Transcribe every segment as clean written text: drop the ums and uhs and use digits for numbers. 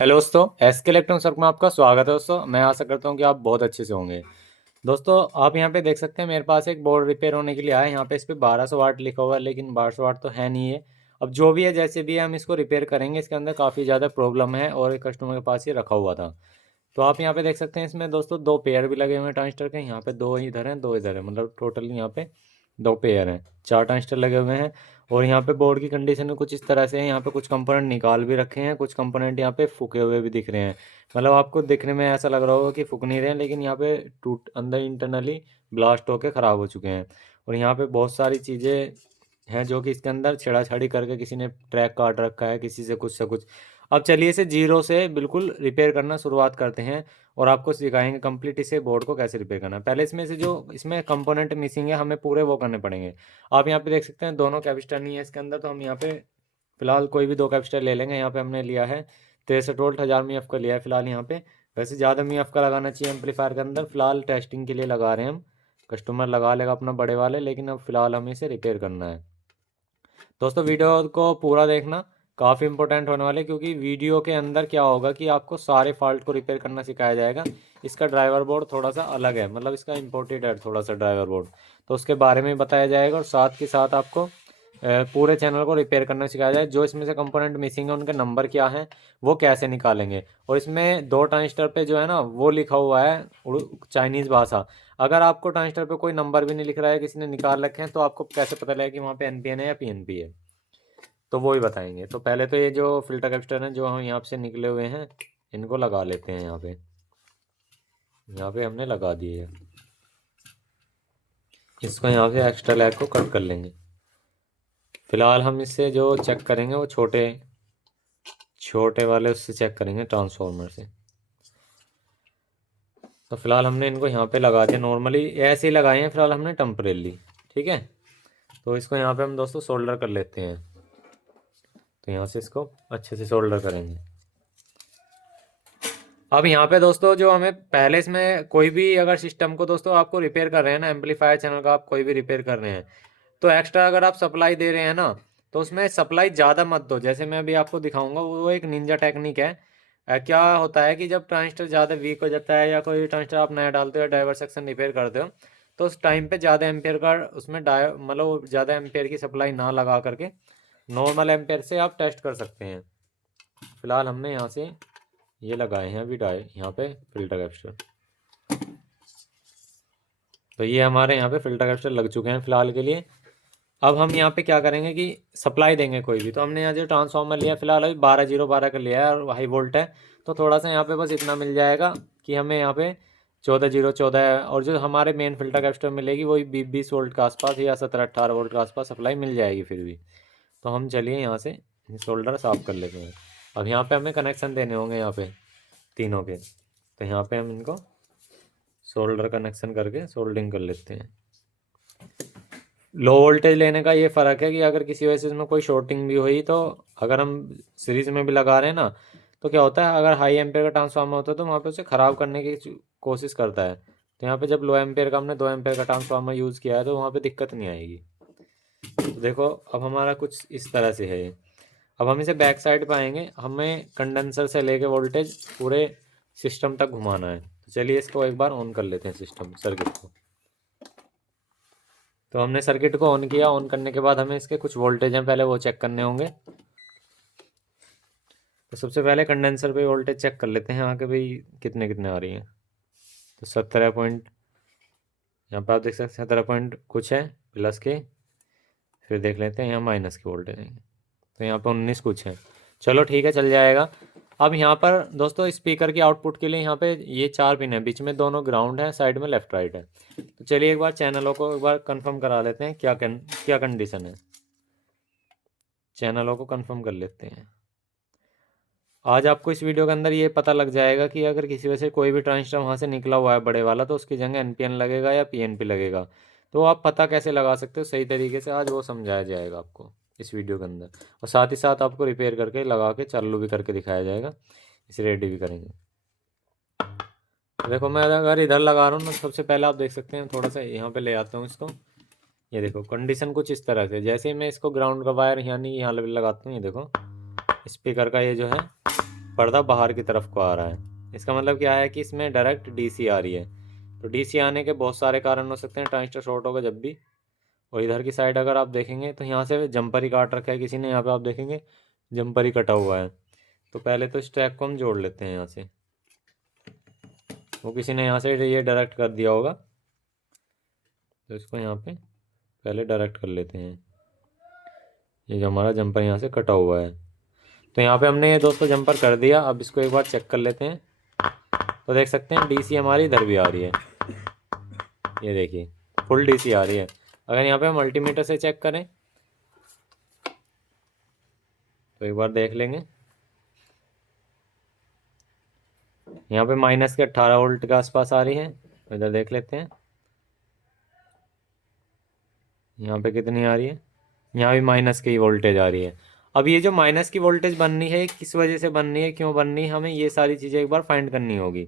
Hello दोस्तों, SK electronics work में आपका स्वागत है। दोस्तों मैं आशा करता हूँ कि आप बहुत अच्छे से होंगे। दोस्तों आप यहाँ पे देख सकते हैं मेरे पास एक बोर्ड रिपेयर होने के लिए आया है। यहाँ पे इस पर 1200 वाट लिखा हुआ है, लेकिन 1200 वाट तो है नहीं है। अब जो भी है जैसे भी है हम इसको रिपेयर करेंगे। इसके अंदर काफ़ी ज़्यादा प्रॉब्लम है और एक कस्टमर के पास ये रखा हुआ था। तो आप यहाँ पे देख सकते हैं इसमें दोस्तों दो पेयर भी लगे हुए हैं ट्रांजिस्टर के। यहाँ पे दो इधर हैं, दो इधर है, मतलब टोटल यहाँ पे दो पेयर हैं, चार ट्रांजिस्टर लगे हुए हैं। और यहाँ पे बोर्ड की कंडीशन कुछ इस तरह से है। यहाँ पे कुछ कंपोनेंट निकाल भी रखे हैं, कुछ कंपोनेंट यहाँ पे फूके हुए भी दिख रहे हैं। मतलब आपको दिखने में ऐसा लग रहा होगा कि फूक नहीं रहे हैं, लेकिन यहाँ पे टूट अंदर इंटरनली ब्लास्ट होके ख़राब हो चुके हैं। और यहाँ पे बहुत सारी चीज़ें हैं जो कि इसके अंदर छेड़ाछाड़ी करके किसी ने ट्रैक काट रखा है, किसी से कुछ। अब चलिए इसे जीरो से बिल्कुल रिपेयर करना शुरुआत करते हैं और आपको सिखाएंगे कंप्लीट इसे बोर्ड को कैसे रिपेयर करना है। पहले इसमें से जो इसमें कंपोनेंट मिसिंग है हमें पूरे वो करने पड़ेंगे। आप यहाँ पे देख सकते हैं दोनों कैपेसिटर नहीं है इसके अंदर, तो हम यहाँ पे फिलहाल कोई भी दो कैपेसिटर ले लेंगे। यहाँ पे हमने लिया है 63 वोल्ट 1000 mAh का लिया है फिलहाल यहाँ पे। वैसे ज़्यादा mAh का लगाना चाहिए एम्पलीफायर के अंदर, फिलहाल टेस्टिंग के लिए लगा रहे हैं हम। कस्टमर लगा लेगा अपना बड़े वाले, लेकिन अब फिलहाल हमें इसे रिपेयर करना है। दोस्तों वीडियो को पूरा देखना, काफ़ी इंपॉर्टेंट होने वाले, क्योंकि वीडियो के अंदर क्या होगा कि आपको सारे फॉल्ट को रिपेयर करना सिखाया जाएगा। इसका ड्राइवर बोर्ड थोड़ा सा अलग है, मतलब इसका इम्पोर्टेड है थोड़ा सा ड्राइवर बोर्ड, तो उसके बारे में बताया जाएगा। और साथ के साथ आपको पूरे चैनल को रिपेयर करना सिखाया जाए। जो इसमें से कंपोनेंट मिसिंग है उनके नंबर क्या हैं, वो कैसे निकालेंगे। और इसमें दो ट्रांजिस्टर पे जो है ना वो लिखा हुआ है चाइनीज़ भाषा। अगर आपको ट्रांजिस्टर पे कोई नंबर भी नहीं लिख रहा है, किसी ने निकाल रखे हैं, तो आपको कैसे पता लगेगा कि वहाँ पे एनपीएन है या पीएनपी है। तो वो ही बताएंगे। तो पहले तो ये जो फिल्टर कैपेसिटर हैं जो हम यहाँ से निकले हुए हैं, इनको लगा लेते हैं। यहाँ पे हमने लगा दिए है। इसको यहाँ से एक्स्ट्रा लैग को कट कर लेंगे। फिलहाल हम इससे जो चेक करेंगे वो छोटे छोटे वाले उससे चेक करेंगे, ट्रांसफार्मर से। तो फिलहाल हमने इनको यहाँ पे लगा दिया, नॉर्मली ऐसे ही लगाए हैं फिलहाल हमने टेम्परेली। ठीक है, तो इसको यहाँ पे हम दोस्तों सोल्डर कर लेते हैं। तो यहाँ से इसको अच्छे से सोल्डर करेंगे। अब यहाँ पे दोस्तों जो हमें पहले इसमें कोई भी अगर सिस्टम को दोस्तों आपको रिपेयर कर रहे हैं ना, एम्पलीफायर चैनल का आप कोई भी रिपेयर कर रहे हैं, तो एक्स्ट्रा अगर आप सप्लाई दे रहे हैं ना, तो उसमें सप्लाई ज़्यादा मत दो। जैसे मैं अभी आपको दिखाऊंगा, वो एक निंजा टेक्निक है। क्या होता है कि जब ट्रांजिस्टर ज़्यादा वीक हो जाता है या कोई ट्रांजिस्टर आप नया डालते हो, डाइवर सेक्शन रिपेयर करते हो, तो उस टाइम पे ज़्यादा एम्पेयर का उसमें मतलब ज़्यादा एम्पेयर की सप्लाई ना लगा करके नॉर्मल एम्पेयर से आप टेस्ट कर सकते हैं। फिलहाल हमने यहाँ से ये लगाए हैं अभी डाई यहाँ पे फिल्टर कैपेसिटर। तो ये हमारे यहाँ पे फिल्टर कैपेसिटर लग चुके हैं फिलहाल के लिए। अब हम यहाँ पे क्या करेंगे कि सप्लाई देंगे कोई भी। तो हमने यहाँ जो ट्रांसफार्मर लिया फिलहाल अभी 12 0 12 का लिया है और हाई वोल्ट है, तो थोड़ा सा यहाँ पे बस इतना मिल जाएगा कि हमें यहाँ पे 14 0 14 है। और जो हमारे मेन फिल्टर कैपेसिटर मिलेगी वही 20 वोल्ट के आसपास या 17 18 वोल्ट के आसपास सप्लाई मिल जाएगी फिर भी। तो हम चलिए यहाँ से शोल्डर साफ कर लेते हैं। अब यहाँ पे हमें कनेक्शन देने होंगे यहाँ पे तीनों के। तो यहाँ पे हम इनको सोल्डर कनेक्शन करके सोल्डिंग कर लेते हैं। लो वोल्टेज लेने का ये फ़र्क है कि अगर किसी वजह से इसमें कोई शॉर्टिंग भी हुई, तो अगर हम सीरीज़ में भी लगा रहे हैं ना, तो क्या होता है अगर हाई एम्पेयर का ट्रांसफार्मर होता है तो वहाँ पे उसे ख़राब करने की कोशिश करता है। तो यहाँ पे जब लो एम्पेयर का हमने 2 एम्पेयर का ट्रांसफार्मर यूज़ किया है तो वहाँ पे दिक्कत नहीं आएगी। तो देखो अब हमारा कुछ इस तरह से है ये। अब हम इसे बैक साइड पर आएंगे, हमें कंडेंसर से लेके वोल्टेज पूरे सिस्टम तक घुमाना है। तो चलिए इसको एक बार ऑन कर लेते हैं सिस्टम सर्किट को। तो हमने सर्किट को ऑन किया। ऑन करने के बाद हमें इसके कुछ वोल्टेज हैं पहले वो चेक करने होंगे। तो सबसे पहले कंडेंसर पे वोल्टेज चेक कर लेते हैं आके भाई कितने कितने आ रही हैं। तो 17 पॉइंट, यहाँ पर आप देख सकते हैं 17 पॉइंट कुछ है प्लस के। फिर देख लेते हैं यहाँ माइनस के वोल्टेज हैं, तो यहाँ पर 19 कुछ है। चलो ठीक है, चल जाएगा। अब यहाँ पर दोस्तों स्पीकर की आउटपुट के लिए यहाँ पे ये चार पिन है, बीच में दोनों ग्राउंड है, साइड में लेफ्ट राइट है। तो चलिए एक बार चैनलों को एक बार कंफर्म करा लेते हैं क्या कंडीशन है। चैनलों को कंफर्म कर लेते हैं। आज आपको इस वीडियो के अंदर ये पता लग जाएगा कि अगर किसी वजह से कोई भी ट्रांजिस्टर वहाँ से निकला हुआ है बड़े वाला, तो उसकी जगह एनपीएन लगेगा या पीएनपी लगेगा। तो आप पता कैसे लगा सकते हो सही तरीके से, आज वो समझाया जाएगा आपको इस वीडियो के अंदर। और साथ ही साथ आपको रिपेयर करके लगा के चालू भी करके दिखाया जाएगा, इसे रेडी भी करेंगे। तो देखो मैं अगर इधर लगा रहा हूँ ना, सबसे पहले आप देख सकते हैं, थोड़ा सा यहाँ पे ले आता हूँ इसको। ये देखो कंडीशन कुछ इस तरह से, जैसे ही मैं इसको ग्राउंड का वायर यानी यहाँ लगाता हूँ, ये देखो स्पीकर का ये जो है पर्दा बाहर की तरफ को आ रहा है। इसका मतलब क्या है कि इसमें डायरेक्ट डीसी आ रही है। तो डीसी आने के बहुत सारे कारण हो सकते हैं, ट्रांजिस्टर शॉर्ट होगा जब भी। और इधर की साइड अगर आप देखेंगे तो यहाँ से जंपर ही काट रखा है किसी ने, यहाँ पे आप देखेंगे जंपर ही कटा हुआ है। तो पहले तो इस ट्रैक को हम जोड़ लेते हैं यहाँ से, वो किसी ने यहाँ से ये डायरेक्ट कर दिया होगा। तो इसको यहाँ पे पहले डायरेक्ट कर लेते हैं। ये जो हमारा जंपर यहाँ से कटा हुआ है, तो यहाँ पे हमने ये दोस्तों जंपर कर दिया। अब इसको एक बार चेक कर लेते हैं। तो देख सकते हैं डीसी हमारी इधर भी आ रही है, ये देखिए फुल डीसी आ रही है। अगर यहाँ पे हम मल्टीमीटर से चेक करें तो एक बार देख लेंगे। यहाँ पे माइनस के 18 वोल्ट के आसपास आ रही है। इधर देख लेते हैं यहाँ पे कितनी आ रही है। यहाँ भी माइनस की वोल्टेज आ रही है। अब ये जो माइनस की वोल्टेज बननी है किस वजह से बननी है, क्यों बननी है, हमें ये सारी चीज़ें एक बार फाइंड करनी होगी।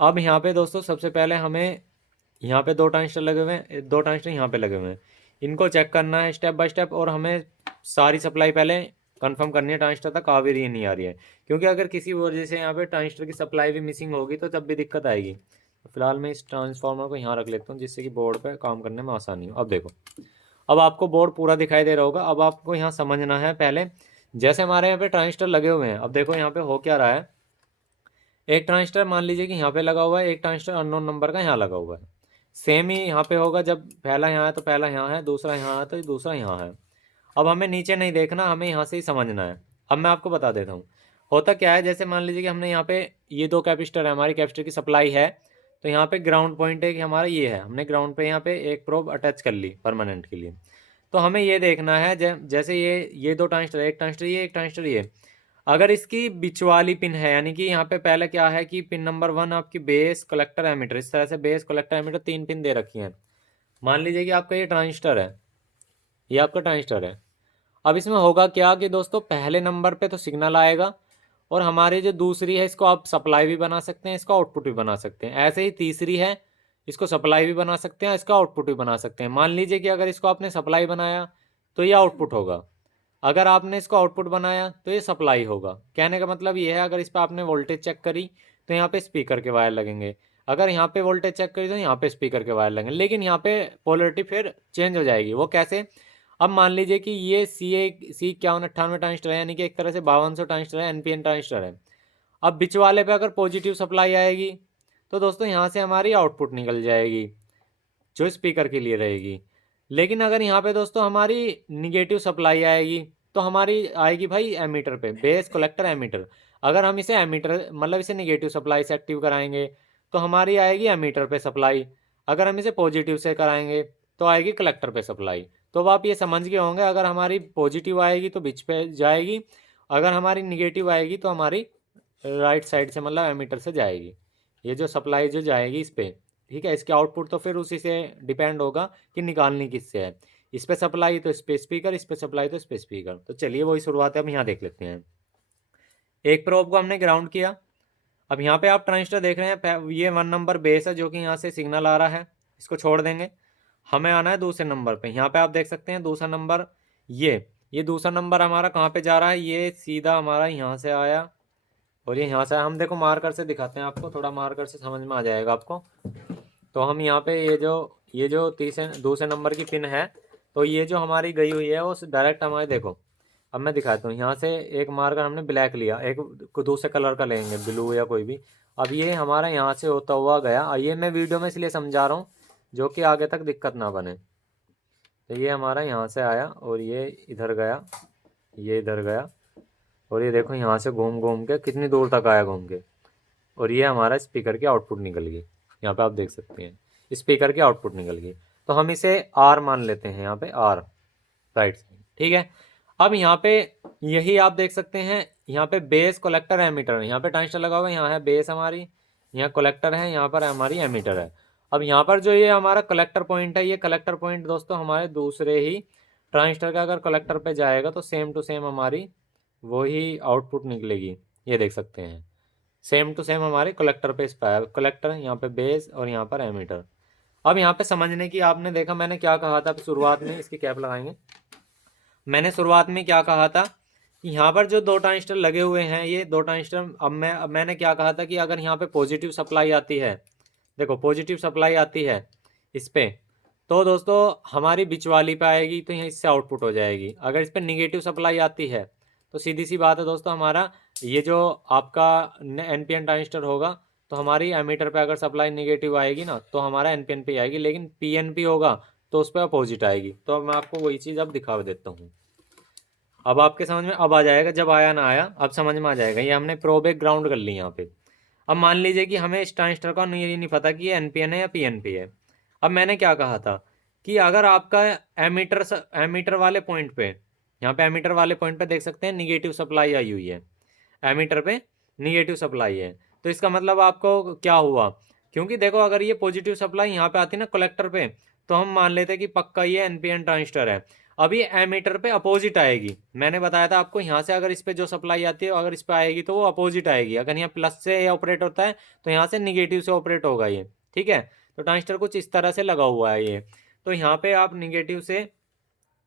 अब यहाँ पे दोस्तों सबसे पहले हमें यहाँ पे 2 ट्रांजिस्टर लगे हुए हैं, 2 ट्रांजिस्टर यहाँ पे लगे हुए हैं, इनको चेक करना है स्टेप बाय स्टेप। और हमें सारी सप्लाई पहले कंफर्म करनी है ट्रांजिस्टर तक आ भी रही है नहीं आ रही है, क्योंकि अगर किसी वजह से यहाँ पे ट्रांजिस्टर की सप्लाई भी मिसिंग होगी तो तब भी दिक्कत आएगी। तो फिलहाल मैं इस ट्रांसफार्मर को यहाँ रख लेता हूँ जिससे कि बोर्ड पर काम करने में आसानी हो। अब देखो, अब आपको बोर्ड पूरा दिखाई दे रहा होगा। अब आपको यहाँ समझना है पहले, जैसे हमारे यहाँ पे ट्रांजिस्टर लगे हुए हैं। अब देखो यहाँ पे हो क्या रहा है, एक ट्रांजिस्टर मान लीजिए कि यहाँ पे लगा हुआ है, एक ट्रांजिस्टर अननोन नंबर का यहाँ लगा हुआ है। सेम ही यहाँ पे होगा, जब पहला यहाँ है तो पहला यहाँ है, दूसरा यहाँ है तो दूसरा यहाँ है। अब हमें नीचे नहीं देखना, हमें यहाँ से ही समझना है। अब मैं आपको बता देता हूँ होता क्या है। जैसे मान लीजिए कि हमने यहाँ पे ये 2 कैपेसिटर है, हमारी कैपेसिटर की सप्लाई है। तो यहाँ पे ग्राउंड पॉइंट है कि हमारा ये है, हमने ग्राउंड पे यहाँ पे एक प्रोब अटैच कर ली परमानेंट के लिए। तो हमें ये देखना है जैसे ये 2 ट्रांजिस्टर, एक ट्रांजिस्टर ये, एक ट्रांजिस्टर ये, अगर इसकी बीच वाली पिन है, यानी कि यहाँ पे पहले क्या है कि पिन नंबर 1 आपकी बेस कलेक्टर एमीटर, इस तरह से बेस कलेक्टर एमीटर 3 पिन दे रखी हैं। मान लीजिए कि आपका ये ट्रांजिस्टर है, ये आपका ट्रांजिस्टर है। अब इसमें होगा क्या कि दोस्तों पहले नंबर पे तो सिग्नल आएगा, और हमारी जो दूसरी है इसको आप सप्लाई भी बना सकते हैं, इसका आउटपुट भी बना सकते हैं। ऐसे ही तीसरी है, इसको सप्लाई भी बना सकते हैं, इसका आउटपुट भी बना सकते हैं। मान लीजिए कि अगर इसको आपने सप्लाई बनाया तो ये आउटपुट होगा, अगर आपने इसको आउटपुट बनाया तो ये सप्लाई होगा। कहने का मतलब ये है, अगर इस पर आपने वोल्टेज चेक करी तो यहाँ पे स्पीकर के वायर लगेंगे, अगर यहाँ पे वोल्टेज चेक करी तो यहाँ पे स्पीकर के वायर लगेंगे। लेकिन यहाँ पे पोलरिटी फिर चेंज हो जाएगी। वो कैसे, अब मान लीजिए कि ये C5198 ट्रांजिस्टर है, यानी कि एक तरह से 5200 ट्रांजिस्टर है, NPN ट्रांजिस्टर है। अब बिच वाले पे अगर पॉजिटिव सप्लाई आएगी तो दोस्तों यहाँ से हमारी आउटपुट निकल जाएगी जो स्पीकर के लिए रहेगी। लेकिन अगर यहाँ पे दोस्तों हमारी निगेटिव सप्लाई आएगी तो हमारी आएगी भाई एमीटर पे, बेस कलेक्टर एमीटर। अगर हम इसे एमीटर मतलब इसे निगेटिव सप्लाई से एक्टिव कराएंगे तो हमारी आएगी एमीटर पे सप्लाई। अगर हम इसे पॉजिटिव से कराएंगे तो आएगी कलेक्टर पे सप्लाई। तो अब आप ये समझ गए होंगे, अगर हमारी पॉजिटिव आएगी तो बिच पे जाएगी, अगर हमारी निगेटिव आएगी तो हमारी राइट साइड से मतलब एमीटर से जाएगी। ये जो सप्लाई जो जाएगी इस पे, ठीक है, इसके आउटपुट तो फिर उसी से डिपेंड होगा कि निकालनी किससे है। इस पे सप्लाई तो इस पे स्पीकर, इस पे सप्लाई तो इस पे स्पीकर। तो चलिए वही शुरुआत है, अब यहाँ देख लेते हैं। एक प्रोब को हमने ग्राउंड किया। अब यहाँ पे आप ट्रांजिस्टर देख रहे हैं, ये 1 नंबर बेस है जो कि यहाँ से सिग्नल आ रहा है, इसको छोड़ देंगे। हमें आना है दूसरे नंबर पे। यहाँ पे आप देख सकते हैं दूसरा नंबर, ये दूसरा नंबर हमारा कहाँ पे जा रहा है, ये सीधा हमारा यहाँ से आया और ये यहाँ से। हम देखो मार्कर से दिखाते हैं आपको, थोड़ा मार्कर से समझ में आ जाएगा आपको। तो हम यहाँ पे ये जो दूसरे नंबर की पिन है, तो ये जो हमारी गई हुई है वो डायरेक्ट हमारे देखो। अब मैं दिखाता हूँ, यहाँ से एक मार्कर हमने ब्लैक लिया, एक दूसरे कलर का लेंगे ब्लू या कोई भी। अब ये हमारा यहाँ से होता हुआ गया, ये मैं वीडियो में इसलिए समझा रहा हूँ जो कि आगे तक दिक्कत ना बने। तो ये हमारा यहाँ से आया और ये इधर गया, ये इधर गया, और ये देखो यहाँ से घूम घूम के कितनी दूर तक आया घूम के, और ये हमारा स्पीकर की आउटपुट निकल गई। यहाँ पे आप देख सकते हैं स्पीकर की आउटपुट निकल गई। तो हम इसे R मान लेते हैं, यहाँ पे R राइट साइड, ठीक है। अब यहाँ पे यही आप देख सकते हैं, यहाँ पे बेस कलेक्टर एमीटर, यहाँ पे ट्रांजिस्टर लगा हुआ है, यहाँ है बेस हमारी, यहाँ कलेक्टर है, यहाँ पर हमारी एमीटर है। अब यहाँ पर जो ये हमारा कलेक्टर पॉइंट है, ये कलेक्टर पॉइंट दोस्तों हमारे दूसरे ही ट्रांजिस्टर का अगर कलेक्टर पे जाएगा तो सेम टू सेम हमारी वही आउटपुट निकलेगी। ये देख सकते हैं सेम टू सेम हमारे कलेक्टर पे कलेक्टर, यहाँ पे बेस और यहाँ पर एमीटर। अब यहाँ पे समझने की, आपने देखा मैंने क्या कहा था शुरुआत में, इसकी कैप लगाएंगे। मैंने शुरुआत में क्या कहा था यहाँ पर जो 2 ट्रांजिस्टर लगे हुए हैं, ये 2 ट्रांजिस्टर, अब मैंने क्या कहा था कि अगर यहाँ पे पॉजिटिव सप्लाई आती है, देखो पॉजिटिव सप्लाई आती है इस पे, तो दोस्तों हमारी बिच वाली पे आएगी, तो यहाँ इससे आउटपुट हो जाएगी। अगर इस पे निगेटिव सप्लाई आती है तो सीधी सी बात है दोस्तों, हमारा ये जो आपका एनपीएन ट्रांजिस्टर होगा, तो हमारी एमीटर पे अगर सप्लाई निगेटिव आएगी ना, तो हमारा एनपीएन पे आएगी, लेकिन पीएनपी होगा तो उस पर अपोजिट आएगी। तो अब मैं आपको वही चीज़ अब दिखा देता हूँ। अब आपके समझ में अब आ जाएगा, जब आया ना आया अब समझ में आ जाएगा। ये हमने प्रो बैक ग्राउंड कर ली यहाँ पे। अब मान लीजिए कि हमें इस ट्रांजिस्टर का ये नहीं पता कि ये एनपीएन है या पीएनपी है। अब मैंने क्या कहा था कि अगर आपका एमीटर वाले पॉइंट पे, यहाँ पे एमीटर वाले पॉइंट पे देख सकते हैं निगेटिव सप्लाई आई हुई है, एमीटर पे निगेटिव सप्लाई है, तो इसका मतलब आपको क्या हुआ, क्योंकि देखो अगर ये पॉजिटिव सप्लाई यहाँ पे आती ना कलेक्टर पे, तो हम मान लेते कि पक्का ये एनपीएन ट्रांजिस्टर है। अभी एमीटर पे अपोजिट आएगी, मैंने बताया था आपको, यहाँ से अगर इस पे जो सप्लाई आती है अगर इस पे आएगी तो वो अपोजिट आएगी। अगर यहाँ प्लस से ऑपरेट होता है तो यहाँ से निगेटिव से ऑपरेट होगा ये, ठीक है। तो ट्रांजिस्टर कुछ इस तरह से लगा हुआ है ये। तो यहाँ पे आप निगेटिव से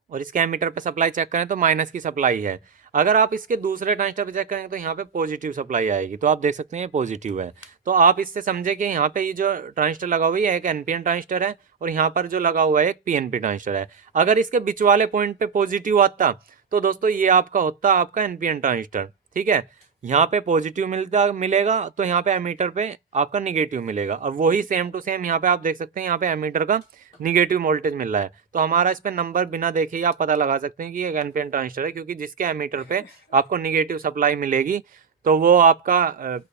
और इसके एमीटर पे सप्लाई चेक करें तो माइनस की सप्लाई है। अगर आप इसके दूसरे ट्रांजिस्टर पे चेक करेंगे तो यहाँ पे पॉजिटिव सप्लाई आएगी, तो आप देख सकते हैं ये पॉजिटिव है। तो आप इससे समझे कि यहाँ पे ये जो ट्रांजिस्टर लगा हुआ है एक एनपीएन ट्रांजिस्टर है, और यहाँ पर जो लगा हुआ है एक पीएनपी ट्रांजिस्टर है। अगर इसके बीच वाले पॉइंट पे पॉजिटिव आता तो दोस्तों ये आपका होता आपका एनपीएन ट्रांजिस्टर, ठीक है। यहाँ पे पॉजिटिव मिलेगा तो यहाँ पे एमीटर पे आपका निगेटिव मिलेगा। अब वही सेम टू सेम यहाँ पे आप देख सकते हैं, यहाँ पे एमीटर का निगेटिव वोल्टेज मिल रहा है, तो हमारा इस पे नंबर बिना देखे ही आप पता लगा सकते हैं कि ये एनपीएन ट्रांजिस्टर है, क्योंकि जिसके एमीटर पे आपको निगेटिव सप्लाई मिलेगी तो वो आपका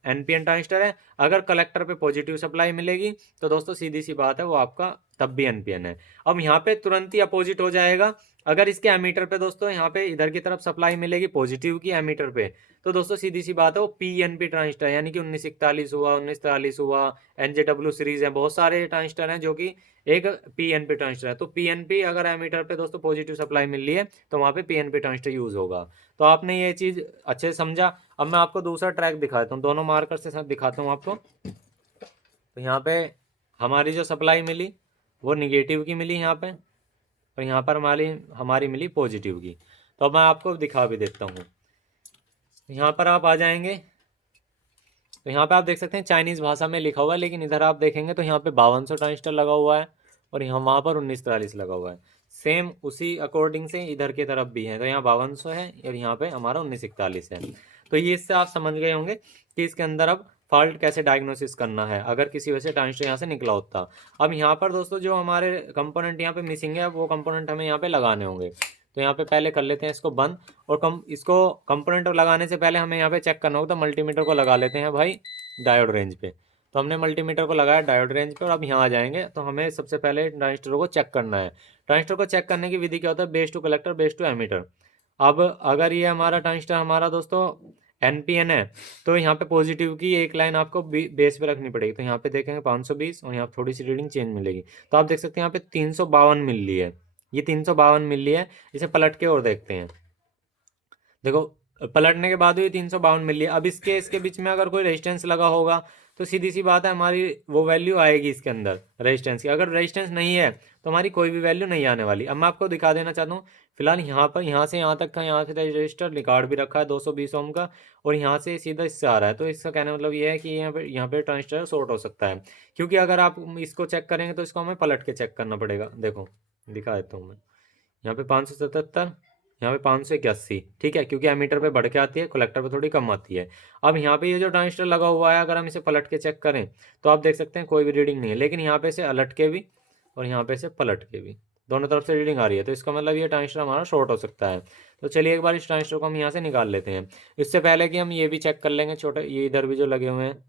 एनपीएन ट्रांजिस्टर है। अगर कलेक्टर पे पॉजिटिव सप्लाई मिलेगी तो दोस्तों सीधी सी बात है वो आपका तब भी एनपीएन है। अब यहाँ पे तुरंत ही अपोजिट हो जाएगा। अगर इसके एमीटर पे दोस्तों यहाँ पे इधर की तरफ सप्लाई मिलेगी पॉजिटिव की एमीटर पे, तो दोस्तों सीधी सी बात है वो पीएनपी ट्रांजिस्टर, यानी कि 1941 हुआ, 1943 हुआ, एनजेडब्ल्यू सीरीज है, बहुत सारे ट्रांजिस्टर हैं जो कि एक पीएनपी ट्रांजिस्टर है। तो पीएनपी अगर एमीटर पे दोस्तों पॉजिटिव सप्लाई मिल रही है तो वहाँ पे पीएनपी ट्रांजिस्टर यूज होगा। तो आपने ये चीज़ अच्छे से समझा। अब मैं आपको दूसरा ट्रैक दिखाता हूँ, दोनों मार्कर से साथ दिखाता हूँ आपको। तो यहाँ पे हमारी जो सप्लाई मिली वो निगेटिव की मिली यहाँ पे, और यहाँ पर हमारी हमारी मिली पॉजिटिव की। तो अब मैं आपको दिखा भी देता हूँ। यहाँ पर आप आ जाएंगे तो यहाँ पे आप देख सकते हैं चाइनीज़ भाषा में लिखा हुआ है, लेकिन इधर आप देखेंगे तो यहाँ पे 5200 ट्रांजिस्टर लगा हुआ है, और यहाँ वहाँ पर 1943 लगा हुआ है। सेम उसी अकॉर्डिंग से इधर की तरफ भी है, तो यहाँ 5200 है और यहाँ पे हमारा 1941 है। तो ये इससे आप समझ गए होंगे कि इसके अंदर अब फॉल्ट कैसे डायग्नोसिस करना है अगर किसी वजह से ट्रांजिस्टर यहाँ से निकला होता। अब यहाँ पर दोस्तों जो हमारे कंपोनेंट यहाँ पे मिसिंग है वो कंपोनेंट हमें यहाँ पे लगाने होंगे। तो यहाँ पे पहले कर लेते हैं इसको बंद, और इसको कंपोनेंट लगाने से पहले हमें यहाँ पे चेक करना होगा। तो मल्टीमीटर को लगा लेते हैं भाई डायोड रेंज पे। तो हमने मल्टीमीटर को लगाया डायोड रेंज पे, और अब यहाँ आ जाएंगे तो हमें सबसे पहले ट्रांजिस्टरों को चेक करना है। ट्रांजिस्टर को चेक करने की विधि क्या होता है, base to collector base to emitter. अब अगर ये हमारा ट्रांजिस्टर हमारा दोस्तों एनपीएन है, तो यहाँ पे पॉजिटिव की एक लाइन आपको बेस पे रखनी पड़ेगी। तो यहाँ पे देखेंगे 520, और यहाँ थोड़ी सी रीडिंग चेंज मिलेगी। तो आप देख सकते हैं यहाँ पे 352 मिल रही है, ये 352 मिल रही है। इसे पलट के और देखते हैं, देखो पलटने के बाद भी 352 मिल रही है। अब इसके इसके बीच में अगर कोई रेजिस्टेंस लगा होगा तो सीधी सी बात है हमारी वो वैल्यू आएगी इसके अंदर रेजिस्टेंस की। अगर रेजिस्टेंस नहीं है तो हमारी कोई भी वैल्यू नहीं आने वाली। अब मैं आपको दिखा देना चाहता हूँ, फिलहाल यहाँ पर यहाँ से यहाँ तक का यहाँ से रजिस्टर रिकॉर्ड भी रखा है 220 ओम का, और यहाँ से सीधा इससे आ रहा है। तो इसका कहने मतलब ये है कि यहाँ पे ट्रांजिस्टर शॉर्ट हो सकता है, क्योंकि अगर आप इसको चेक करेंगे तो इसको हमें पलट के चेक करना पड़ेगा। देखो दिखा देता हूँ मैं, यहाँ पे 577, यहाँ पे 581, ठीक है, क्योंकि एमीटर पे बढ़ के आती है, कलेक्टर पे थोड़ी कम आती है। अब यहाँ पे ये जो ट्रांजिस्टर लगा हुआ है अगर हम इसे पलट के चेक करें तो आप देख सकते हैं कोई भी रीडिंग नहीं है, लेकिन यहाँ पे से अलट के भी और यहाँ पे से पलट के भी दोनों तरफ से रीडिंग आ रही है। तो इसका मतलब ये ट्रांजिस्टर हमारा शॉर्ट हो सकता है। तो चलिए एक बार इस ट्रांजिस्टर को हम यहाँ से निकाल लेते हैं। इससे पहले कि हम ये भी चेक कर लेंगे, छोटे ये इधर भी जो लगे हुए हैं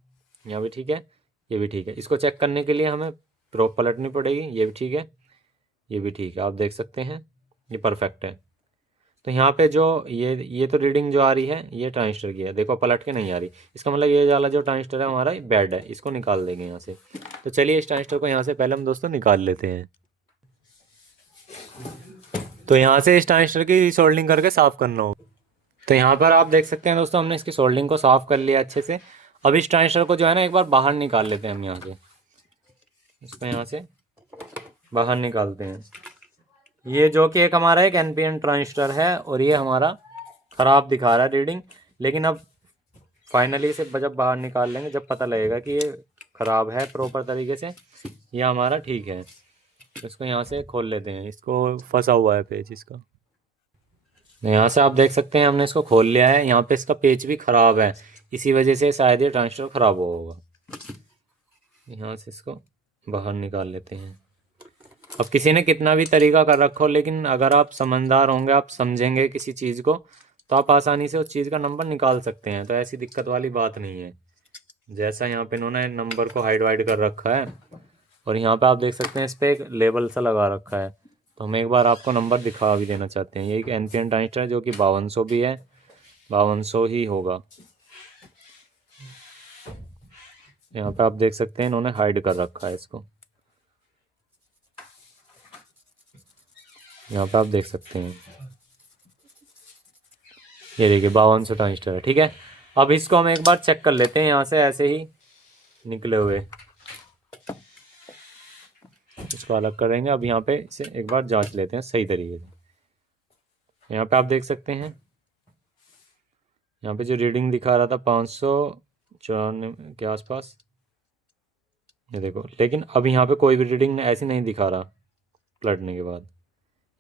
यहाँ भी ठीक है, ये भी ठीक है। इसको चेक करने के लिए हमें प्रोब पलटनी पड़ेगी, ये भी ठीक है, ये भी ठीक है, आप देख सकते हैं ये परफेक्ट है। तो यहाँ पे जो ये तो रीडिंग जो आ रही है ये ट्रांजिस्टर की है, देखो पलट के नहीं आ रही, इसका मतलब ये वाला जो ट्रांजिस्टर है हमारा बैड है, इसको निकाल देंगे यहाँ से। तो चलिए इस ट्रांजिस्टर को यहाँ से पहले हम दोस्तों निकाल लेते हैं। तो यहाँ से इस ट्रांजिस्टर की सोल्डिंग करके साफ़ करना होगा। तो यहाँ पर आप देख सकते हैं दोस्तों हमने इसकी सोल्डिंग को साफ़ कर लिया अच्छे से। अब इस ट्रांजिस्टर को जो है ना एक बार बाहर निकाल लेते हैं हम यहाँ से, इसको यहाँ से बाहर निकालते हैं। ये जो कि एक हमारा एक एनपीएन ट्रांजिस्टर है और ये हमारा ख़राब दिखा रहा है रीडिंग, लेकिन अब फाइनली इसे जब बाहर निकाल लेंगे, जब पता लगेगा कि ये ख़राब है प्रॉपर तरीके से, ये हमारा ठीक है। तो इसको यहाँ से खोल लेते हैं, इसको फंसा हुआ है पेज इसका। यहाँ से आप देख सकते हैं हमने इसको खोल लिया है। यहाँ पे इसका पेज भी ख़राब है, इसी वजह से शायद ये ट्रांजिस्टर ख़राब हुआ होगा। यहाँ से इसको बाहर निकाल लेते हैं। अब किसी ने कितना भी तरीका कर रखा हो, लेकिन अगर आप समझदार होंगे, आप समझेंगे किसी चीज़ को, तो आप आसानी से उस चीज़ का नंबर निकाल सकते हैं। तो ऐसी दिक्कत वाली बात नहीं है। जैसा यहाँ पे इन्होंने नंबर को हाइड वाइड कर रखा है, और यहाँ पे आप देख सकते हैं इस पर एक लेबल सा लगा रखा है। तो हम एक बार आपको नंबर दिखा भी देना चाहते हैं। ये एक NPN ट्रांजिस्टर है जो कि 5200 भी है, 5200 ही होगा। यहाँ पे आप देख सकते हैं इन्होंने हाइड कर रखा है इसको। यहाँ पे आप देख सकते हैं, ये देखिए 5200 ट्रांजिस्टर है। ठीक है, अब इसको हम एक बार चेक कर लेते हैं यहाँ से, ऐसे ही निकले हुए इसको अलग करेंगे। अब यहाँ पे इसे एक बार जांच लेते हैं सही तरीके से। यहाँ पे आप देख सकते हैं, यहाँ पे जो रीडिंग दिखा रहा था 594 के आसपास, ये देखो। लेकिन अब यहाँ पे कोई भी रीडिंग ऐसी नहीं दिखा रहा पलटने के बाद,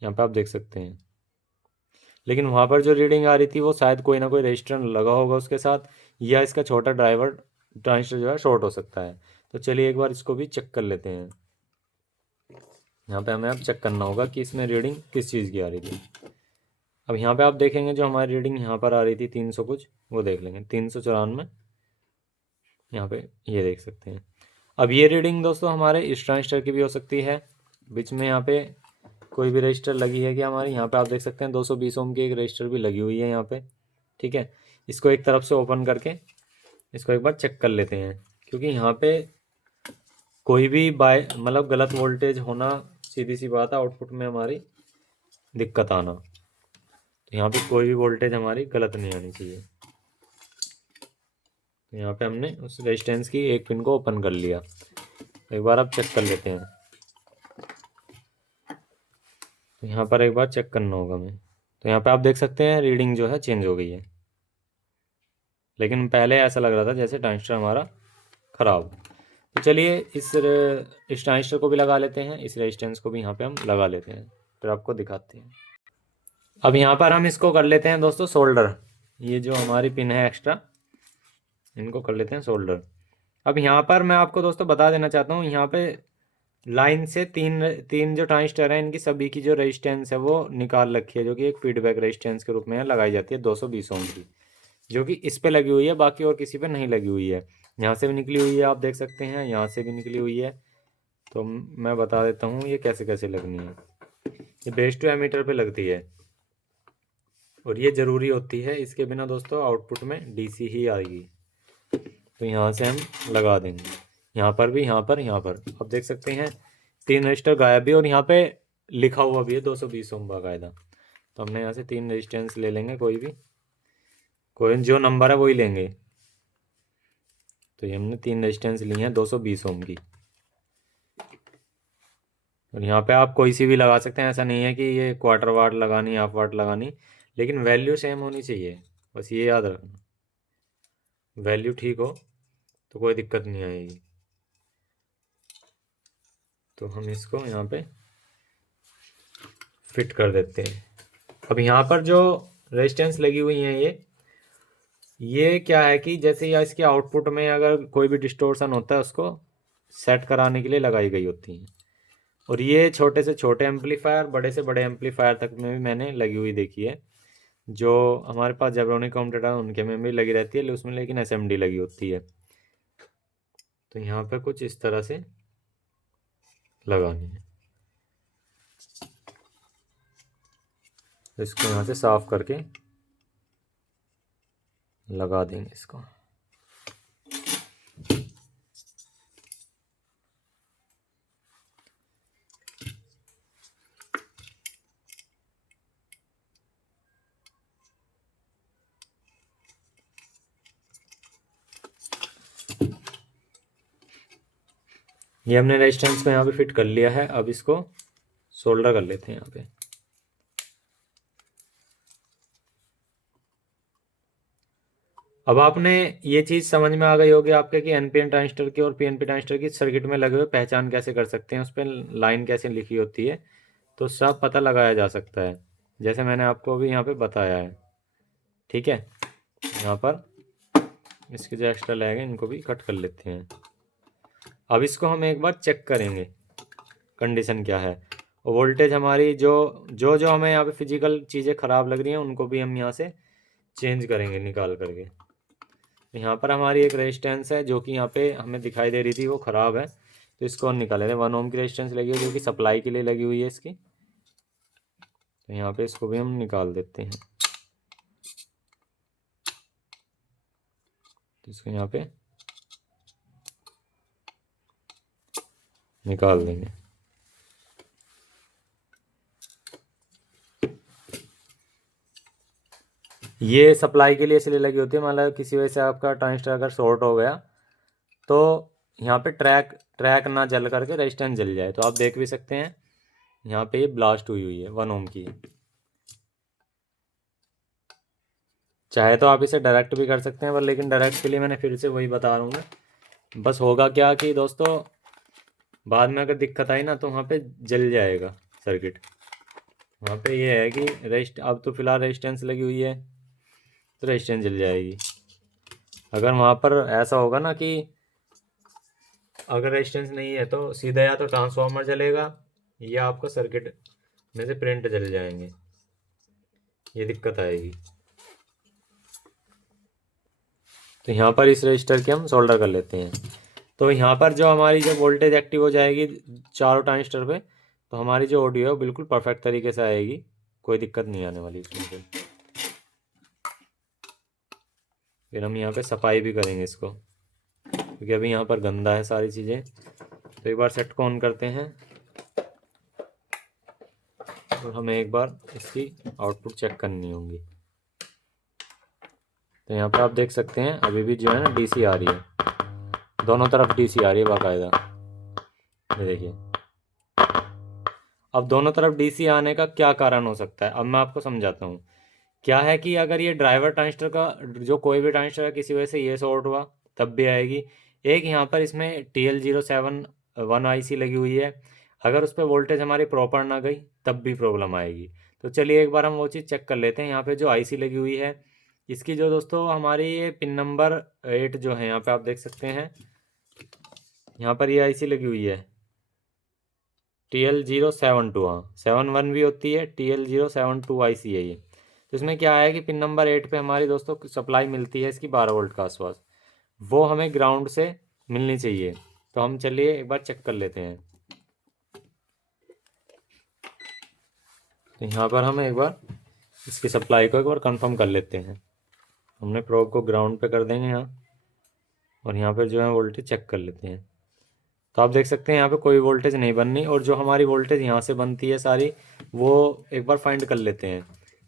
यहाँ पे आप देख सकते हैं। लेकिन वहाँ पर जो रीडिंग आ रही थी वो शायद कोई ना कोई रजिस्टर लगा होगा उसके साथ, या इसका छोटा ड्राइवर ट्रांजिस्टर जो है शॉर्ट हो सकता है। तो चलिए एक बार इसको भी चेक कर लेते हैं। यहाँ पे हमें अब चेक करना होगा कि इसमें रीडिंग किस चीज़ की आ रही थी। अब यहाँ पे आप देखेंगे जो हमारी रीडिंग यहाँ पर आ रही थी 300 कुछ, वो देख लेंगे 394, यहाँ पे ये देख सकते हैं। अब ये रीडिंग दोस्तों हमारे इस ट्रांजिस्टर की भी हो सकती है। बीच में यहाँ पे कोई भी रजिस्टर लगी है कि हमारी, यहाँ पे आप देख सकते हैं 220 ओम की एक रजिस्टर भी लगी हुई है यहाँ पे। ठीक है, इसको एक तरफ से ओपन करके इसको एक बार चेक कर लेते हैं, क्योंकि यहाँ पे कोई भी मतलब गलत वोल्टेज होना सीधी सी बात है, आउटपुट में हमारी दिक्कत आना। तो यहाँ पे कोई भी वोल्टेज हमारी गलत नहीं आनी चाहिए। तो यहाँ पे हमने उस रेजिस्टेंस की एक पिन को ओपन कर लिया। एक बार आप चेक कर लेते हैं। तो यहाँ पर एक बार चेक करना होगा हमें। तो यहाँ पे आप देख सकते हैं रीडिंग जो है चेंज हो गई है, लेकिन पहले ऐसा लग रहा था जैसे ट्रांजिस्टर हमारा ख़राब। तो चलिए इस ट्रांजिस्टर को भी लगा लेते हैं, इस रेजिस्टेंस को भी यहाँ पे हम लगा लेते हैं, फिर आपको दिखाते हैं। अब यहाँ पर हम इसको कर लेते हैं दोस्तों सोल्डर। ये जो हमारी पिन है एक्स्ट्रा, इनको कर लेते हैं सोल्डर। अब यहाँ पर मैं आपको दोस्तों बता देना चाहता हूँ, यहाँ पे लाइन से तीन तीन जो ट्रांजिस्टर हैं, इनकी सभी की जो रेजिस्टेंस है वो निकाल रखी है, जो कि एक फीडबैक रेजिस्टेंस के रूप में लगाई जाती है 220 ओम की, जो कि इस पे लगी हुई है, बाकी और किसी पे नहीं लगी हुई है। यहाँ से भी निकली हुई है, आप देख सकते हैं, यहाँ से भी निकली हुई है। तो मैं बता देता हूँ ये कैसे कैसे लगनी है। ये बेस टू एमीटर पे लगती है, और ये ज़रूरी होती है, इसके बिना दोस्तों आउटपुट में DC ही आएगी। तो यहाँ से हम लगा देंगे, यहाँ पर भी, यहाँ पर, यहाँ पर आप देख सकते हैं 3 रजिस्टर गायब भी, और यहाँ पे लिखा हुआ भी है 220 ओम बाकायदा। तो हमने यहाँ से 3 रेजिस्टेंस ले लेंगे, कोई जो नंबर है वही लेंगे। तो ये हमने 3 रेजिस्टेंस ली हैं 220 ओम की, और यहाँ पे आप कोई सी भी लगा सकते हैं। ऐसा नहीं है कि ये क्वार्टर वाट लगानी, हाफ वाट लगानी, लेकिन वैल्यू सेम होनी चाहिए, बस ये याद रखना। वैल्यू ठीक हो तो कोई दिक्कत नहीं आएगी। तो हम इसको यहाँ पे फिट कर देते हैं। अब यहाँ पर जो रेजिस्टेंस लगी हुई हैं, ये क्या है कि जैसे या इसके आउटपुट में अगर कोई भी डिस्टोर्शन होता है, उसको सेट कराने के लिए लगाई गई होती हैं। और ये छोटे से छोटे एम्पलीफायर, बड़े से बड़े एम्पलीफायर तक में भी मैंने लगी हुई देखी है। जो हमारे पास जेब्रोनिक कॉम्पिटेटर उनके में भी लगी रहती है, उसमें लेकिन SMD लगी होती है। तो यहाँ पे कुछ इस तरह से लगानी है। इसको यहाँ से साफ करके लगा देंगे इसको। ये हमने रेजिस्टेंस को यहाँ पे फिट कर लिया है। अब इसको सोल्डर कर लेते हैं यहाँ पे। अब आपने ये चीज़ समझ में आ गई होगी आपके कि एनपीएन ट्रांजिस्टर की और पीएनपी ट्रांजिस्टर की सर्किट में लगे हुए पहचान कैसे कर सकते हैं, उस पर लाइन कैसे लिखी होती है, तो सब पता लगाया जा सकता है, जैसे मैंने आपको अभी यहाँ पे बताया है। ठीक है, यहाँ पर इसके जो एक्स्ट्रा लैग है इनको भी कट कर लेते हैं। अब इसको हम एक बार चेक करेंगे कंडीशन क्या है, और वोल्टेज हमारी जो जो जो हमें यहाँ पे फिजिकल चीज़ें ख़राब लग रही हैं उनको भी हम यहाँ से चेंज करेंगे निकाल करके। यहाँ पर हमारी एक रेजिस्टेंस है जो कि यहाँ पे हमें दिखाई दे रही थी वो ख़राब है, तो इसको हम निकाले थे। 1 ओम की रेजिस्टेंस लगी है जो कि सप्लाई के लिए लगी हुई है इसकी, तो यहाँ पे इसको भी हम निकाल देते हैं। तो इसको यहाँ पे निकाल देंगे। ये सप्लाई के लिए इसलिए लगी होती है, मतलब किसी वजह से आपका ट्रांजिस्टर अगर शॉर्ट हो गया तो यहाँ पे ट्रैक ट्रैक ना जल करके रेजिस्टेंस जल जाए। तो आप देख भी सकते हैं यहाँ पे ये ब्लास्ट हुई हुई है 1 ओम की। चाहे तो आप इसे डायरेक्ट भी कर सकते हैं, पर लेकिन डायरेक्ट के लिए मैंने फिर से वही बता रहा हूँ मैं। बस होगा क्या कि दोस्तों बाद में अगर दिक्कत आई ना तो वहाँ पे जल जाएगा सर्किट। वहाँ पे ये है कि अब तो फिलहाल रेजिस्टेंस लगी हुई है तो रेजिस्टेंस जल जाएगी। अगर वहाँ पर ऐसा होगा ना कि अगर रेजिस्टेंस नहीं है तो सीधा या तो ट्रांसफार्मर जलेगा या आपका सर्किट में से प्रिंट जल जाएंगे, ये दिक्कत आएगी। तो यहाँ पर इस रजिस्टर के हम सोल्डर कर लेते हैं। तो यहाँ पर जो हमारी जब वोल्टेज एक्टिव हो जाएगी चारों ट्रांजिस्टर पे, तो हमारी जो ऑडियो है वो बिल्कुल परफेक्ट तरीके से आएगी, कोई दिक्कत नहीं आने वाली इसमें से। फिर हम यहाँ पे सफाई भी करेंगे इसको, क्योंकि अभी यहाँ पर गंदा है सारी चीज़ें। तो एक बार सेट को ऑन करते हैं और हमें एक बार इसकी आउटपुट चेक करनी होगी। तो यहाँ पर आप देख सकते हैं अभी भी जो है ना डीसी आ रही है, दोनों तरफ डीसी आ रही है बाकायदा, ये देखिए। अब दोनों तरफ डीसी आने का क्या कारण हो सकता है, अब मैं आपको समझाता हूँ। क्या है कि अगर ये ड्राइवर ट्रांजिस्टर का जो कोई भी ट्रांजिस्टर है किसी वजह से ये शॉर्ट हुआ तब भी आएगी। एक यहाँ पर इसमें TL07 1 IC लगी हुई है, अगर उस पर वोल्टेज हमारी प्रॉपर ना गई तब भी प्रॉब्लम आएगी। तो चलिए एक बार हम वो चीज़ चेक कर लेते हैं। यहाँ पे जो आईसी लगी हुई है इसकी जो दोस्तों हमारी ये पिन नंबर 8 जो है यहाँ पे आप देख सकते हैं, यहाँ पर ये आईसी लगी हुई है TL072। हाँ 71 भी होती है, TL072 IC है ये। तो इसमें क्या है कि पिन नंबर 8 पे हमारी दोस्तों सप्लाई मिलती है इसकी 12 वोल्ट का आसपास, वो हमें ग्राउंड से मिलनी चाहिए। तो हम चलिए एक बार चेक कर लेते हैं। तो यहाँ पर हम एक बार इसकी सप्लाई को एक बार कंफर्म कर लेते हैं। हमने प्रोब को ग्राउंड पे कर देंगे यहाँ, और यहाँ पर जो है वोल्टेज चेक कर लेते हैं। तो आप देख सकते हैं यहाँ पे कोई वोल्टेज नहीं बननी, और जो हमारी वोल्टेज यहाँ से बनती है सारी वो एक बार फाइंड कर लेते हैं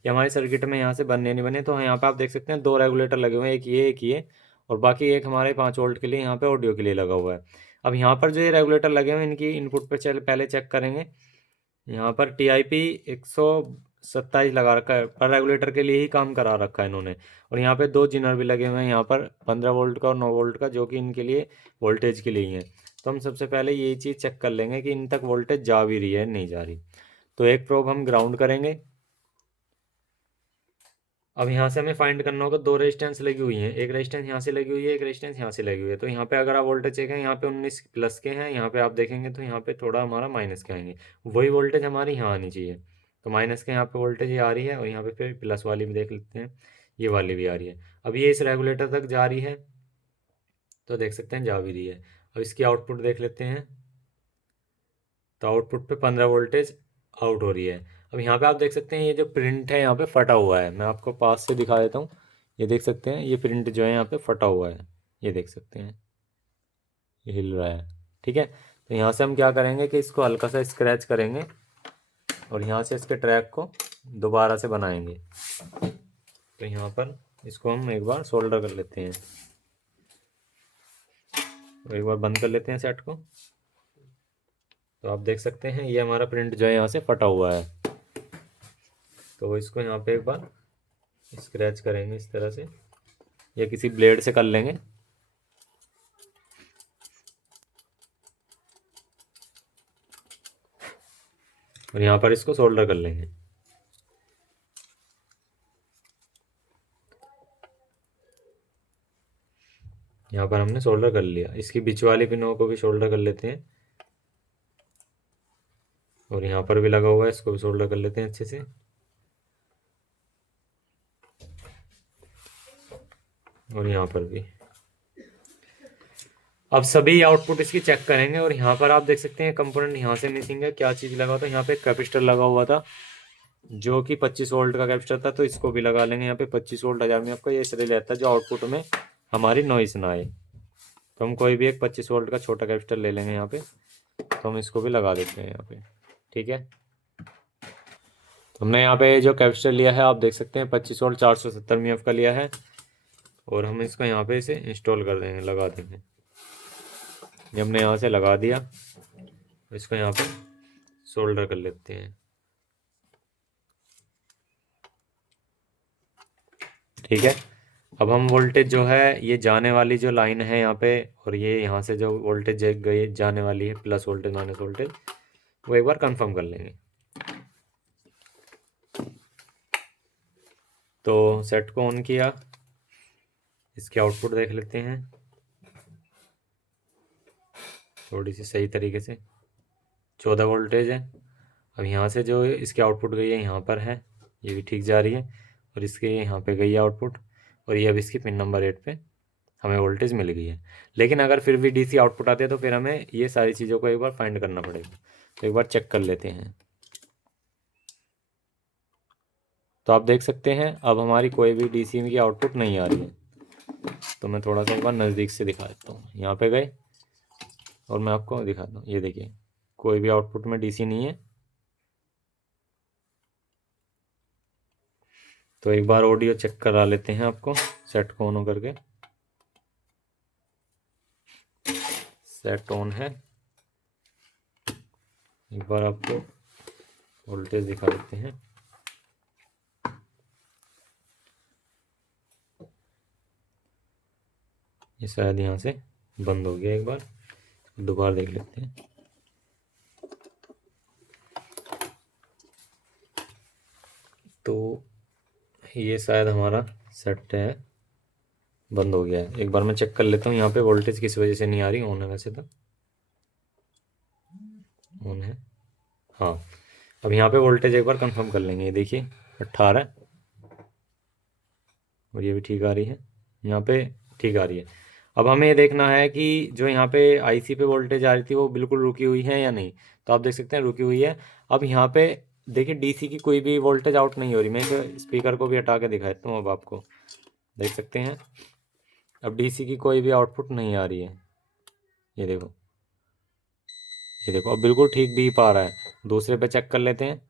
कि हमारे सर्किट में यहाँ से बनने नहीं बने। तो यहाँ पे आप देख सकते हैं 2 रेगुलेटर लगे हुए हैं, एक ये और बाकी एक हमारे 5 वोल्ट के लिए यहाँ पे ऑडियो के लिए लगा हुआ है। अब यहाँ पर जो ये रेगुलेटर लगे हुए हैं इनकी इनपुट पे पहले चेक करेंगे। यहाँ पर TIP 127 लगा रखा है, पर रेगुलेटर के लिए ही काम करा रखा है इन्होंने। और यहाँ पे 2 जिनर भी लगे हुए हैं यहाँ पर 15 वोल्ट का और 9 वोल्ट का, जो कि इनके लिए वोल्टेज के लिए ही है। तो हम सबसे पहले यही चीज़ चेक कर लेंगे कि इन तक वोल्टेज जा भी रही है नहीं जा रही। तो एक प्रोब हम ग्राउंड करेंगे। अब यहाँ से हमें फाइंड करना होगा 2 रेजिस्टेंस लगी हुई हैं, एक रेजिस्टेंस यहाँ से लगी हुई है, एक रेजिस्टेंस यहाँ से लगी हुई है। तो यहाँ पे अगर आप वोल्टेज चेक यहाँ पे 19 प्लस के हैं, यहाँ पे आप देखेंगे तो यहाँ पे थोड़ा हमारा माइनस के आएंगे, वही वोल्टेज हमारी यहाँ आनी चाहिए। तो माइनस के यहाँ पे वोल्टेज ये आ रही है, और यहाँ पे फिर प्लस वाली भी देख लेते हैं, ये वाली भी आ रही है। अब ये इस रेगुलेटर तक जा रही है, तो देख सकते हैं जा भी रही है। अब इसकी आउटपुट देख लेते हैं, तो आउटपुट पे 15 वोल्टेज आउट हो रही है। अब यहाँ पे आप देख सकते हैं ये जो प्रिंट है यहाँ पे फटा हुआ है, मैं आपको पास से दिखा देता हूँ। ये देख सकते हैं ये प्रिंट जो है यहाँ पे फटा हुआ है, ये देख सकते हैं ये हिल रहा है। ठीक है, तो यहाँ से हम क्या करेंगे कि इसको हल्का सा स्क्रैच करेंगे और यहाँ से इसके ट्रैक को दोबारा से बनाएंगे। तो यहाँ पर इसको हम एक बार सोल्डर कर लेते हैं, और एक बार बंद कर लेते हैं सेट को। तो आप देख सकते हैं ये हमारा प्रिंट जो है यहाँ से फटा हुआ है। तो इसको यहाँ पे एक बार स्क्रैच करेंगे इस तरह से, या किसी ब्लेड से कर लेंगे। और यहाँ पर इसको सोल्डर कर लेंगे। यहाँ पर हमने सोल्डर कर लिया। इसकी बीच वाली पिनों को भी सोल्डर कर लेते हैं। और यहाँ पर भी लगा हुआ है, इसको भी सोल्डर कर लेते हैं अच्छे से। और यहाँ पर भी। अब सभी आउटपुट इसकी चेक करेंगे। और यहाँ पर आप देख सकते हैं कंपोनेंट यहाँ से मिसिंग है। क्या चीज़ लगा था यहाँ पे? कैपेसिटर लगा हुआ था जो कि 25 वोल्ट का कैपेसिटर था, तो इसको भी लगा लेंगे यहाँ पे। 25 वोल्ट 1000 में आपका ये इसलिए रहता है जो आउटपुट में हमारी नॉइस ना आए। तो हम कोई भी एक 25 वोल्ट का छोटा कैपेसिटर ले लेंगे यहाँ पे। तो हम इसको भी लगा देते हैं यहाँ पे। ठीक है, तो हमने यहाँ पे जो कैपेसिटर लिया है आप देख सकते हैं 25 वोल्ट 470 mA का लिया है। और हम इसको यहाँ पे इसे इंस्टॉल कर देंगे, लगा देंगे। ये हमने यहाँ से लगा दिया। इसको यहाँ पे सोल्डर कर लेते हैं। ठीक है, अब हम वोल्टेज जो है ये जाने वाली जो लाइन है यहाँ पे, और ये यहाँ से जो वोल्टेज गई जाने वाली है प्लस वोल्टेज माइनस वोल्टेज, वो एक बार कंफर्म कर लेंगे। तो सेट को ऑन किया, इसके आउटपुट देख लेते हैं थोड़ी सी सही तरीके से। 14 वोल्टेज है। अब यहाँ से जो इसके आउटपुट गई है यहाँ पर है, ये भी ठीक जा रही है। और इसके यहाँ पे गई है आउटपुट। और ये अब इसकी पिन नंबर 8 पे हमें वोल्टेज मिल गई है। लेकिन अगर फिर भी डीसी आउटपुट आते हैं तो फिर हमें ये सारी चीज़ों को एक बार फाइंड करना पड़ेगा। तो एक बार चेक कर लेते हैं। तो आप देख सकते हैं अब हमारी कोई भी डीसी की आउटपुट नहीं आ रही है। तो मैं थोड़ा सा एक बार नज़दीक से दिखा देता हूँ। यहाँ पे गए और मैं आपको दिखाता हूँ। ये देखिए कोई भी आउटपुट में डीसी नहीं है। तो एक बार ऑडियो चेक करा लेते हैं आपको, सेट को ऑन करके। सेट ऑन है। एक बार आपको वोल्टेज दिखा देते हैं। ये शायद यहाँ से बंद हो गया। एक बार दोबारा देख लेते हैं। तो ये शायद हमारा सेट है, बंद हो गया है। एक बार मैं चेक कर लेता हूँ यहाँ पे वोल्टेज किस वजह से नहीं आ रही। ऑन है वैसे तो, ऑन है हाँ। अब यहाँ पे वोल्टेज एक बार कंफर्म कर लेंगे। ये देखिए 18 और ये भी ठीक आ रही है। यहाँ पे ठीक आ रही है। अब हमें ये देखना है कि जो यहाँ पे आईसी पे वोल्टेज आ रही थी वो बिल्कुल रुकी हुई है या नहीं। तो आप देख सकते हैं रुकी हुई है। अब यहाँ पे देखिए डीसी की कोई भी वोल्टेज आउट नहीं हो रही। मैं इस स्पीकर को भी हटा के दिखाता हूँ। अब आपको देख सकते हैं अब डीसी की कोई भी आउटपुट नहीं आ रही है। ये देखो, ये देखो अब बिल्कुल ठीक बीप आ रहा है। दूसरे पे चेक कर लेते हैं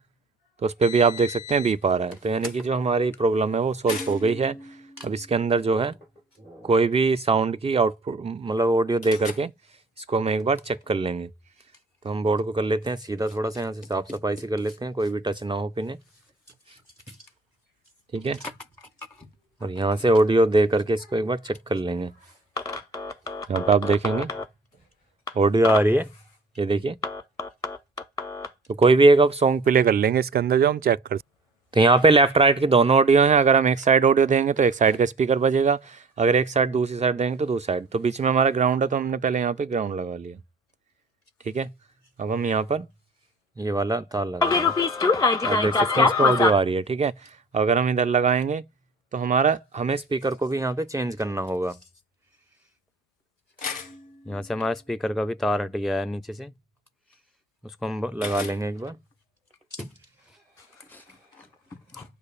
तो उस पर भी आप देख सकते हैं बीप आ रहा है। तो यानी कि जो हमारी प्रॉब्लम है वो सॉल्व हो गई है। अब इसके अंदर जो है कोई भी साउंड की आउटपुट मतलब ऑडियो दे करके इसको हम एक बार चेक कर लेंगे। तो हम बोर्ड को कर लेते हैं सीधा, थोड़ा सा यहाँ से साफ सफाई से कर लेते हैं, कोई भी टच ना हो पिने। ठीक है, और यहाँ से ऑडियो दे करके इसको एक बार चेक कर लेंगे। यहाँ पे आप देखेंगे ऑडियो आ रही है, ये देखिए। तो कोई भी एक अब सॉन्ग प्ले कर लेंगे इसके अंदर जो हम चेक कर। तो यहाँ पे लेफ्ट राइट की दोनों ऑडियो हैं। अगर हम एक साइड ऑडियो देंगे तो एक साइड का स्पीकर बजेगा, अगर एक साइड दूसरी साइड देंगे तो दूसरी साइड। तो बीच में हमारा ग्राउंड है तो हमने पहले यहाँ पे ग्राउंड लगा लिया। ठीक है, अब हम यहाँ पर ये वाला तार लगा देंगे। आप देख सकते हैं इस पर ऑडियो आ रही है। ठीक है, अगर हम इधर लगाएंगे तो हमें स्पीकर को भी यहाँ पे चेंज करना होगा। यहाँ से हमारा स्पीकर का भी तार हट गया है नीचे से, उसको हम लगा लेंगे एक बार।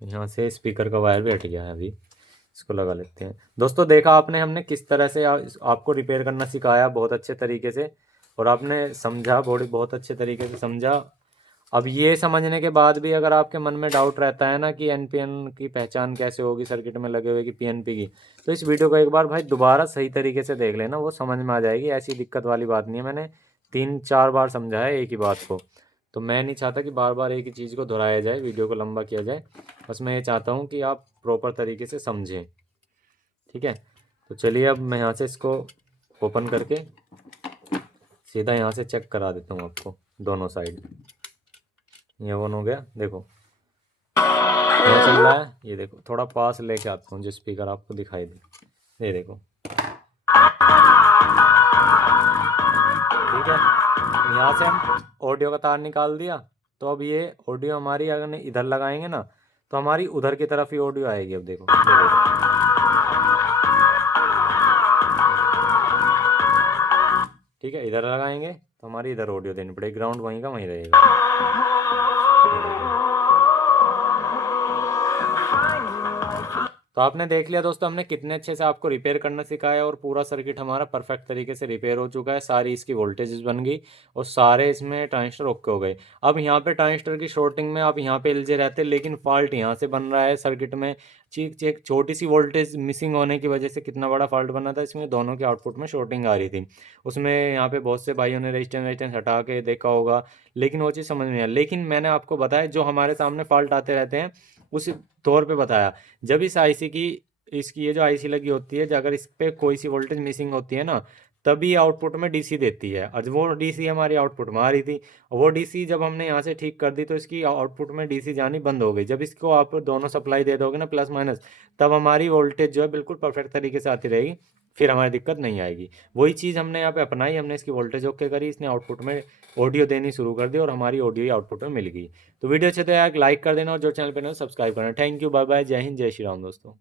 यहाँ से स्पीकर का वायर भी हट गया है, अभी इसको लगा लेते हैं। दोस्तों देखा आपने हमने किस तरह से आपको रिपेयर करना सिखाया बहुत अच्छे तरीके से, और आपने समझा बहुत अच्छे तरीके से समझा। अब ये समझने के बाद भी अगर आपके मन में डाउट रहता है ना कि एनपीएन की पहचान कैसे होगी सर्किट में लगे हुए कि पीएनपी की, तो इस वीडियो को एक बार भाई दोबारा सही तरीके से देख लेना, वो समझ में आ जाएगी। ऐसी दिक्कत वाली बात नहीं है। मैंने 3-4 बार समझा है एक ही बात को। तो मैं नहीं चाहता कि बार बार एक ही चीज़ को दोहराया जाए, वीडियो को लंबा किया जाए। बस मैं ये चाहता हूँ कि आप प्रॉपर तरीके से समझें। ठीक है, तो चलिए अब मैं यहाँ से इसको ओपन करके सीधा यहाँ से चेक करा देता हूँ आपको दोनों साइड। ये ऑन हो गया, देखो क्या चल रहा है। ये देखो, थोड़ा पास लेके आता हूँ जो स्पीकर आपको दिखाई दे। ये देखो, ठीक है। यहाँ से हम ऑडियो का तार निकाल दिया, तो अब ये ऑडियो हमारी अगर इधर लगाएंगे ना, तो हमारी उधर की तरफ ही ऑडियो आएगी। अब देखो, ये देखो, ठीक है। इधर लगाएंगे तो हमारी इधर ऑडियो देनी पड़ेगी, ग्राउंड वहीं का वहीं रहेगा। ये देखो, तो आपने देख लिया दोस्तों, हमने कितने अच्छे से आपको रिपेयर करना सिखाया और पूरा सर्किट हमारा परफेक्ट तरीके से रिपेयर हो चुका है। सारी इसकी वोल्टेजेस बन गई और सारे इसमें ट्रांजिस्टर ओके हो गए। अब यहाँ पे ट्रांजिस्टर की शॉर्टिंग में आप यहाँ पे एलजे रहते, लेकिन फॉल्ट यहाँ से बन रहा है सर्किट में। चीक चेक छोटी सी वोल्टेज मिसिंग होने की वजह से कितना बड़ा फॉल्ट बना था इसमें, दोनों के आउटपुट में शॉर्टिंग आ रही थी। उसमें यहाँ पे बहुत से भाइयों ने रेजिस्टेंस हटा के देखा होगा, लेकिन वो चीज़ समझ में नहीं आया। लेकिन मैंने आपको बताया, जो हमारे सामने फॉल्ट आते रहते हैं उस तौर पे बताया। जब इस आईसी की, इसकी ये जो आईसी लगी होती है, अगर इस पे कोई सी वोल्टेज मिसिंग होती है ना, तभी आउटपुट में डीसी देती है। और वो डीसी हमारी आउटपुट में आ रही थी, और वो डीसी जब हमने यहाँ से ठीक कर दी तो इसकी आउटपुट में डीसी जानी बंद हो गई। जब इसको आप दोनों सप्लाई दे दोगे ना, प्लस माइनस, तब हमारी वोल्टेज जो है बिल्कुल परफेक्ट तरीके से आती रहेगी, फिर हमारी दिक्कत नहीं आएगी। वही चीज़ हमने यहाँ पे अपनाई, हमने इसकी वोल्टेज ओके करी, इसने आउटपुट में ऑडियो देनी शुरू कर दी और हमारी ऑडियो ही आउटपुट में मिल गई। तो वीडियो अच्छे तो यार लाइक कर देना, और जो चैनल पे नहीं सब्सक्राइब करना। थैंक यू, बाय बाय, जय हिंद, जय श्री राम दोस्तों।